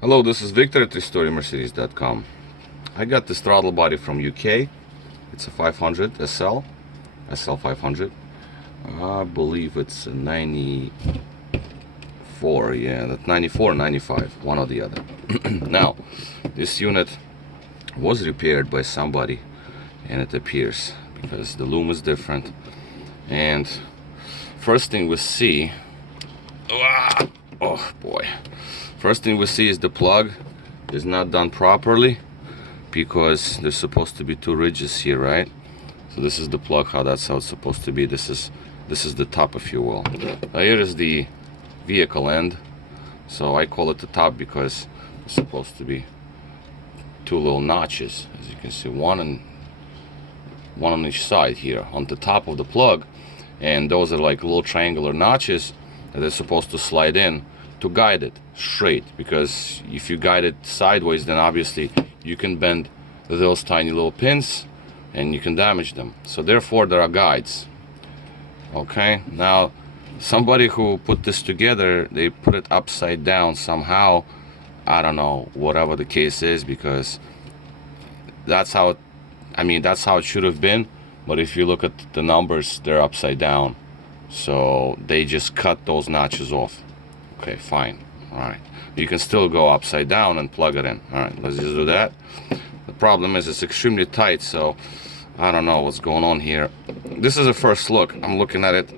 Hello, this is Victor at Mercedes.com. I got this throttle body from UK. It's a 500 SL500. I believe it's a 94. Yeah, that 94, 95, one or the other. Now, this unit was repaired by somebody, and it appears because the loom is different. And first thing we see, oh boy. First thing we see is the plug is not done properly, because there's supposed to be two ridges here, right? So this is the plug, that's how it's supposed to be. This is the top, if you will. Now here is the vehicle end. So I call it the top because it's supposed to be two little notches, as you can see, one on each side here on the top of the plug, and those are like little triangular notches that are supposed to slide in to guide it straight, because if you guide it sideways, then obviously you can bend those tiny little pins and you can damage them. So therefore there are guides. Okay, now somebody who put this together, they put it upside down somehow. I don't know, whatever the case is, because that's how that's how it should have been. But if you look at the numbers, they're upside down, so they just cut those notches off. Okay, fine. Alright, you can still go upside down and plug it in. Alright, let's just do that. The problem is it's extremely tight, so I don't know what's going on here. This is a first look. I'm looking at it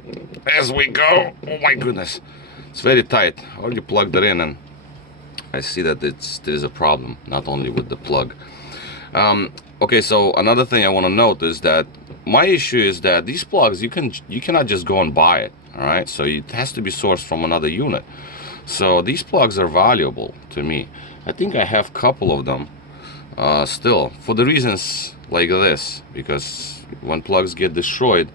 as we go. Oh my goodness, it's very tight. I already plugged it in, and I see that there's a problem, not only with the plug. Okay, so another thing I want to note is that my issue is that these plugs, you cannot just go and buy it. All right, so it has to be sourced from another unit. So these plugs are valuable to me. I think I have a couple of them still, for the reasons like this, because when plugs get destroyed,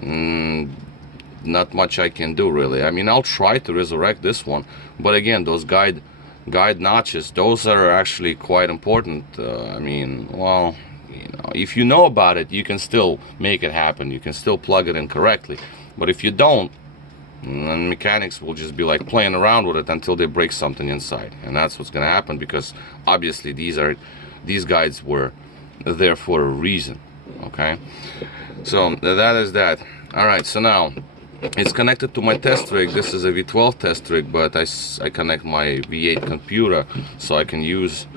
not much I can do really. I mean, I'll try to resurrect this one, but again, those guide notches, those are actually quite important. I mean, well, you know, if you know about it, you can still make it happen. You can still plug it in correctly. But if you don't, then mechanics will just be like playing around with it until they break something inside, and that's what's gonna happen, because obviously these guides were there for a reason. Okay, so that is that. All right, so now it's connected to my test rig. This is a V12 test rig, but I connect my V8 computer so I can use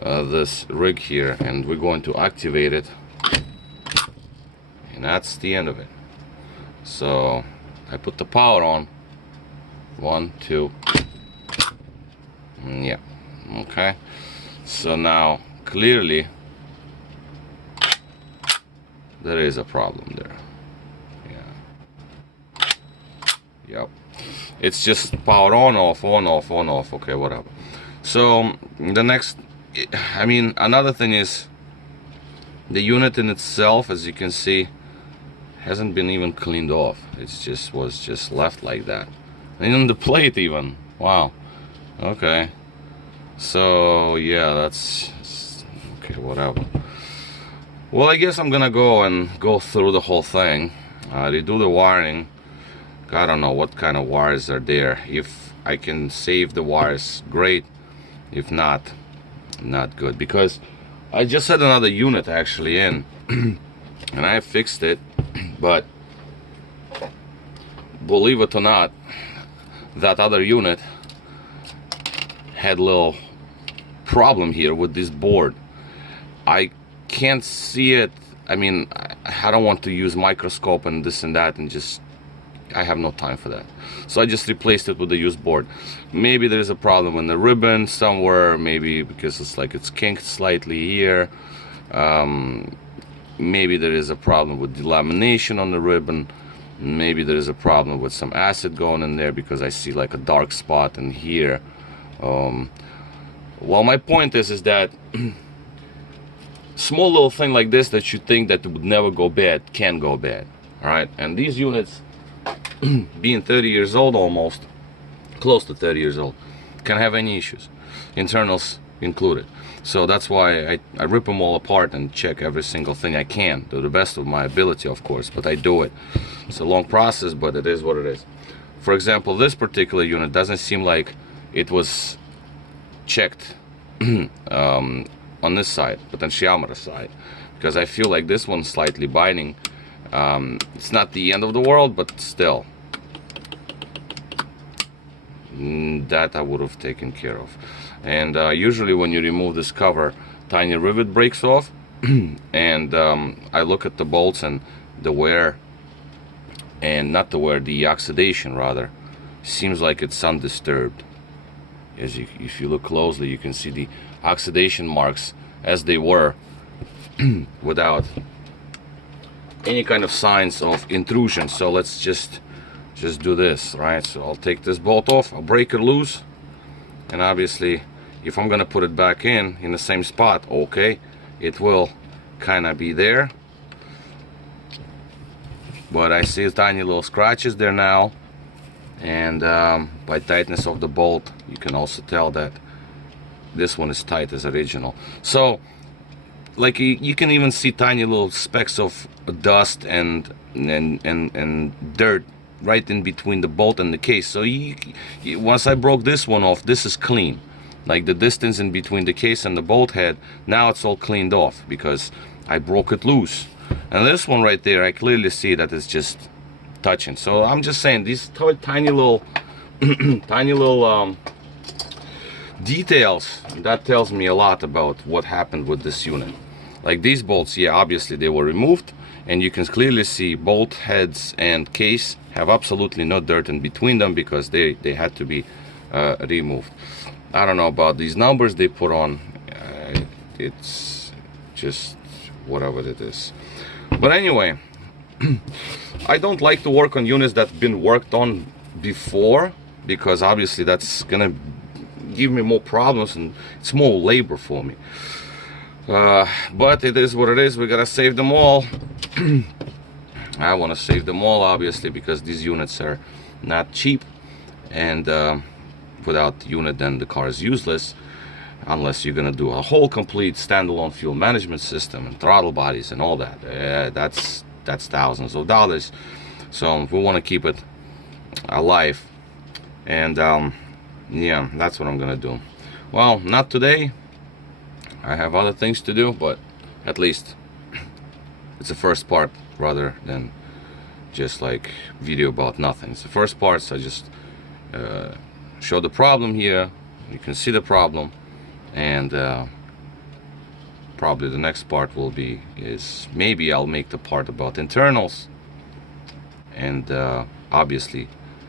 this rig here, and we're going to activate it, and that's the end of it. So I put the power on. 1, 2. Yeah. Okay. So now clearly there is a problem there. Yeah. Yep. It's just power on, off, on, off, on, off. Okay, whatever. So the next, I mean, another thing is the unit in itself, as you can see, hasn't been even cleaned off. It's was just left like that, and even the plate even. Wow. Okay, so yeah, that's okay, whatever. Well, I guess I'm gonna go through the whole thing, redo the wiring. I don't know what kind of wires are there. If I can save the wires, great. If not, not good, because I just had another unit actually in and I fixed it. But believe it or not, that other unit had a little problem here with this board. I can't see it. I mean, I don't want to use microscope and this and that, and just, I have no time for that. So I just replaced it with the used board. Maybe there's a problem in the ribbon somewhere, maybe because it's kinked slightly here. Maybe there is a problem with delamination on the ribbon. Maybe there is a problem with some acid going in there, because I see like a dark spot in here. Well, my point is that small little thing like this that you think that would never go bad can go bad. All right, and these units, being 30 years old, almost close to 30 years old, can have any issues, internals included. So that's why I rip them all apart and check every single thing I can, to the best of my ability, of course, but I do it. It's a long process, but it is what it is. For example, this particular unit doesn't seem like it was checked on this side, potentiometer side, because I feel like this one's slightly biting. It's not the end of the world, but still, that I would have taken care of. And usually when you remove this cover, tiny rivet breaks off. And I look at the bolts and the wear, and not the wear, the oxidation rather, seems like it's undisturbed. If you look closely, you can see the oxidation marks as they were without any kind of signs of intrusion. So let's just do this, right? So I'll take this bolt off, I'll break it loose, and obviously if I'm gonna put it back in the same spot, okay, it will kind of be there, but I see tiny little scratches there now, and by tightness of the bolt you can also tell that this one is tight as original. So like you can even see tiny little specks of dust and dirt right in between the bolt and the case. So once I broke this one off, this is clean. Like the distance in between the case and the bolt head, now it's all cleaned off because I broke it loose. And this one right there, I clearly see that it's just touching. So I'm just saying, these tiny little tiny little details, that tells me a lot about what happened with this unit. Like these bolts, yeah, obviously they were removed, and you can clearly see bolt heads and case have absolutely no dirt in between them because they had to be removed. I don't know about these numbers they put on, it's just whatever it is. But anyway, I don't like to work on units that's been worked on before, because obviously that's gonna give me more problems and it's more labor for me. But it is what it is. We gotta save them all. I want to save them all, obviously, because these units are not cheap, and without the unit then the car is useless, unless you're gonna do a whole complete standalone fuel management system and throttle bodies and all that. That's thousands of dollars. So we want to keep it alive, and yeah, that's what I'm gonna do. Well, not today, I have other things to do, but at least it's the first part rather than just like video about nothing. It's the first part, so I just show the problem here. You can see the problem, and probably the next part will be maybe I'll make the part about internals, and obviously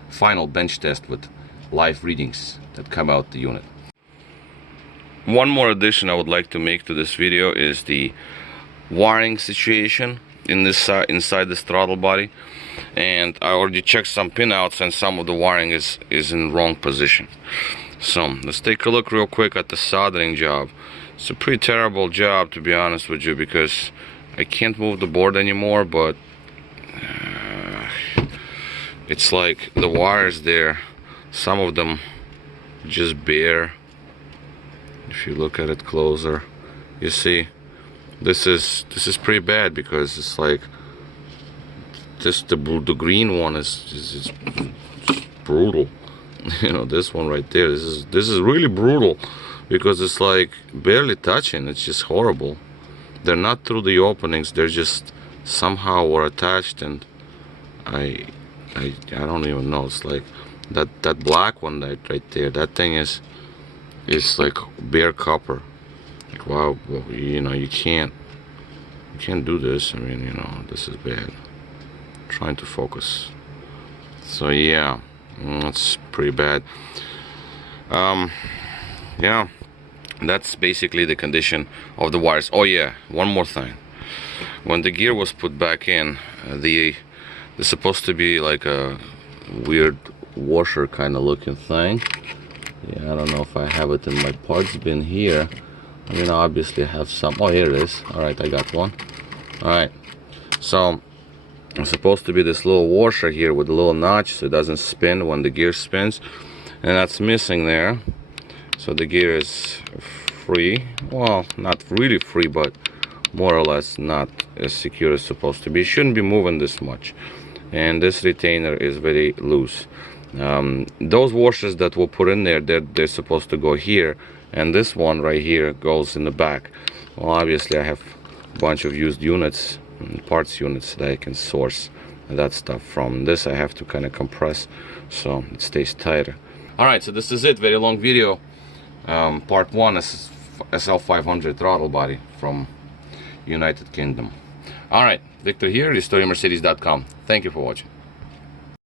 final bench test with live readings that come out the unit. One more addition I would like to make to this video is the wiring situation in this inside this throttle body, and I already checked some pinouts and some of the wiring is in wrong position. So let's take a look real quick at the soldering job. It's a pretty terrible job, to be honest with you, because I can't move the board anymore, but it's like the wires there, some of them just bare. If you look at it closer, you see this is pretty bad, because it's like this, the green one is brutal. You know, this one right there, this is really brutal, because it's like barely touching. It's just horrible. They're not through the openings, they're just somehow were attached, and I don't even know. It's like that black one right there, that thing is like bare copper. Like, wow, well, you know, you can't do this. I mean, you know, this is bad. I'm trying to focus. So yeah, that's pretty bad. Yeah, that's basically the condition of the wires. Oh yeah, one more thing. When the gear was put back in, there's supposed to be like a weird washer kind of looking thing. Yeah, I don't know if I have it in my parts bin here. I mean, obviously I have some. Oh, here it is. All right, I got one. All right, so it's supposed to be this little washer here with a little notch so it doesn't spin when the gear spins, and that's missing there. So the gear is free. Well, not really free, but more or less not as secure as it's supposed to be. It shouldn't be moving this much, and this retainer is very loose. Those washers that were put in there, they're supposed to go here, and this one right here goes in the back. Well, obviously I have a bunch of used units, parts units that I can source that stuff from. This I have to kind of compress so it stays tighter. All right, so this is it. Very long video. Part 1 is SL500 throttle body from United Kingdom. All right, Victor here, RestoreYourMercedes.com. Thank you for watching.